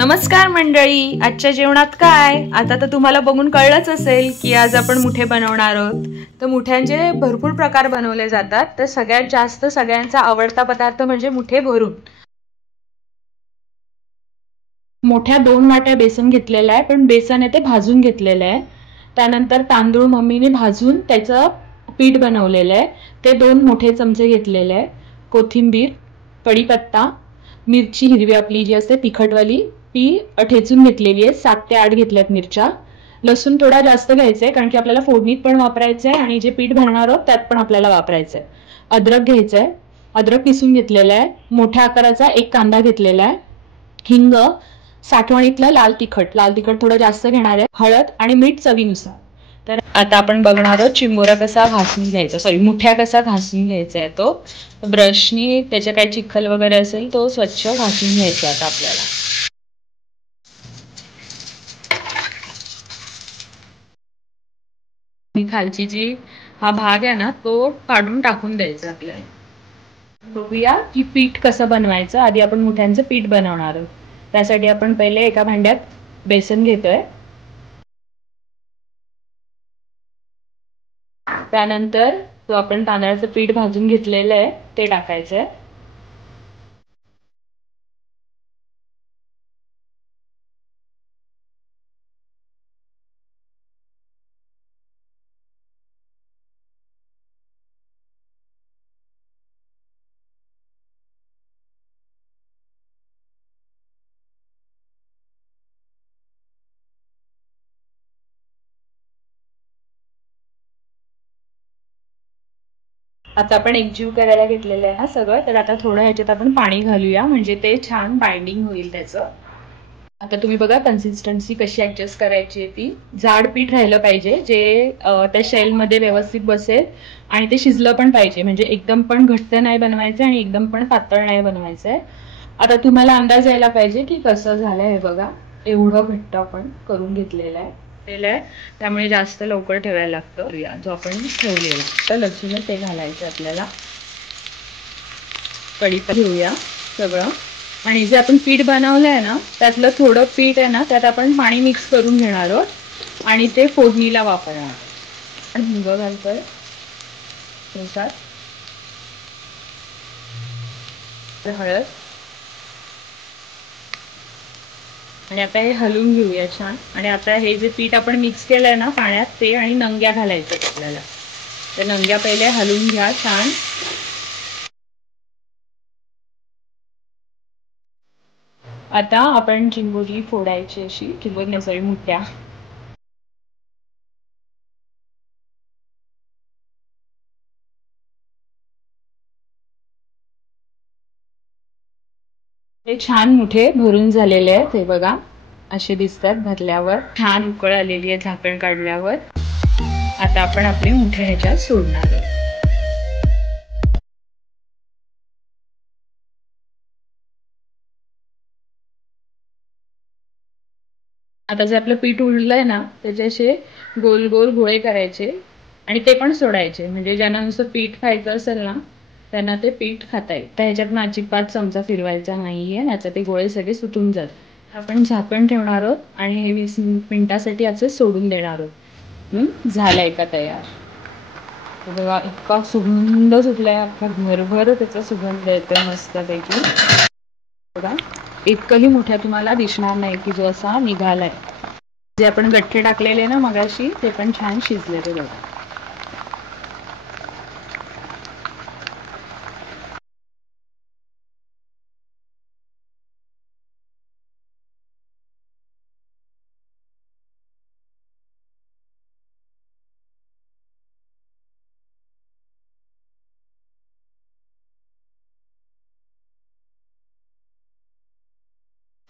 नमस्कार मंडळी, आजच्या जेवणात काय? आता तर तुम्हाला बघून कळलंच असेल की आज आपण मुठे बनवणार आहोत. तर मुठ्यांचे भरपूर प्रकार बनवले जातात, तर सगळ्यात जास्त सगळ्यांचा आवडता पदार्थ म्हणजे मुठे भरून. मोठ्या 2 वाट्या बेसन घेतलेलं आहे, पण बेसन आहे ते भाजून घेतलेलं आहे. त्यानंतर तांदूळ मम्मीने भाजून त्याचं पीठ बनवलेलं आहे, ते 2 मोठे चमचे घेतलेले आहे. कोथिंबीर, कढीपत्ता, मिरची हिरवी आपली जी असते तिखटवाली ती ठेचून घेतलेली आहे, 7 ते 8 घेतल्यात मिरच्या. लसूण थोडा जास्त घ्यायचा आहे कारण की आपल्याला फोडणीत पण वापरायचं आहे आणि जे पीठ भरणार आहोत त्यात पण आपल्याला वापरायचं आहे. अद्रक घ्यायचं आहे, अद्रक किसून घेतलेलं आहे. मोठ्या आकाराचा 1 कांदा घेतलेला आहे. हिंग, साठवणीतलं लाल तिखट थोडं जास्त घेणार आहे. हळद आणि मीठ चवीनुसार. तर आता आपण बघणार आहोत चिंबोरा कसा घासून घ्यायचा, मुठ्या कसा घासून घ्यायचा आहे. तो ब्रशनी त्याच्या काही चिखल वगैरे असेल तो स्वच्छ घासून घ्यायचा आता आपल्याला. खालची जी हा भाग आहे ना तो काढून टाकून द्यायचा आपल्याला. बघूया की पीठ कसं बनवायचं. आधी आपण मुठ्यांचं पीठ बनवणार आहोत. त्यासाठी आपण पहिले एका भांड्यात बेसन घेतोय. त्यानंतर जो आपण तांदळाचं पीठ भाजून घेतलेलं आहे ते टाकायचंय. आता आपण एकजीव करायला घेतलेलं आहे ना सगळं, तर आता थोडं ह्याच्यात आपण पाणी घालूया म्हणजे ते छान बाइंडिंग होईल त्याचं. आता तुम्ही बघा कन्सिस्टन्सी कशी ऍडजस्ट करायची आहे. ती जाड पीठ राहिलं पाहिजे जे त्या शेलमध्ये व्यवस्थित बसेल आणि ते शिजलं पण पाहिजे, म्हणजे एकदम पण घट्ट नाही बनवायचं आणि एकदम पण पातळ नाही बनवायचंय. आता तुम्हाला अंदाज यायला पाहिजे की कसं झालंय. हे बघा एवढं घट्ट आपण करून घेतलेलं आहे, त्यामुळे जास्त लवकर ठेवायला लागतं. जो आपण ठेवलेला तर लसूण ते घालायचं आपल्याला. कढीपत्ता घेऊया सगळं आणि जे आपण पीठ बनवलंय ना त्यातलं थोडं पीठ आहे ना त्यात आपण पाणी मिक्स करून घेणार आहोत आणि ते फोडणीला वापरणार. आणि हिंग घालतोय नुसार, हळद, आणि आता हे हलवून घेऊया छान. आणि आता हे जे पीठ आपण मिक्स केलंय ना पाण्यात ते आणि नंग्या घालायचं आपल्याला. तर नंग्या पहिले हलवून घ्या छान. आता आपण चिंबोरी फोडायची अशी, चिंबोरी सॉरी मुठ्या. हे छान मुठे भरून झालेले आहेत. हे बघा असे दिसतात भरल्यावर. छान उकळ आलेली आहे झाकण काढल्यावर. आता आपण आपले मुठे ह्याच्यात सोडणार आहोत. आता जे आपलं पीठ उरलंय ना त्याचे असे गोल गोल गोळे करायचे आणि ते पण सोडायचे, म्हणजे ज्यांना नुसतं पीठ खायचं असेल ना त्यांना ते पीठ खाता येईल. तर ह्याच्यात अजिबात चमचा फिरवायचा नाहीये, याचा ते गोळे सगळे सुटून जातात. आपण झाकण ठेवणार आहोत आणि हे 20 मिनिटासाठी असे सोडून देणार आहोत. झालंय का तयार. बघा इतका सुगंध सुटलाय, अख्खा घरभर त्याचा सुगंध येतोय मस्तपैकी. बघा इतकंही मोठ्या तुम्हाला दिसणार नाही की जो असा निघालाय. जे आपण गठ्ठे टाकलेले ना मगाशी ते पण छान शिजलेले बघा.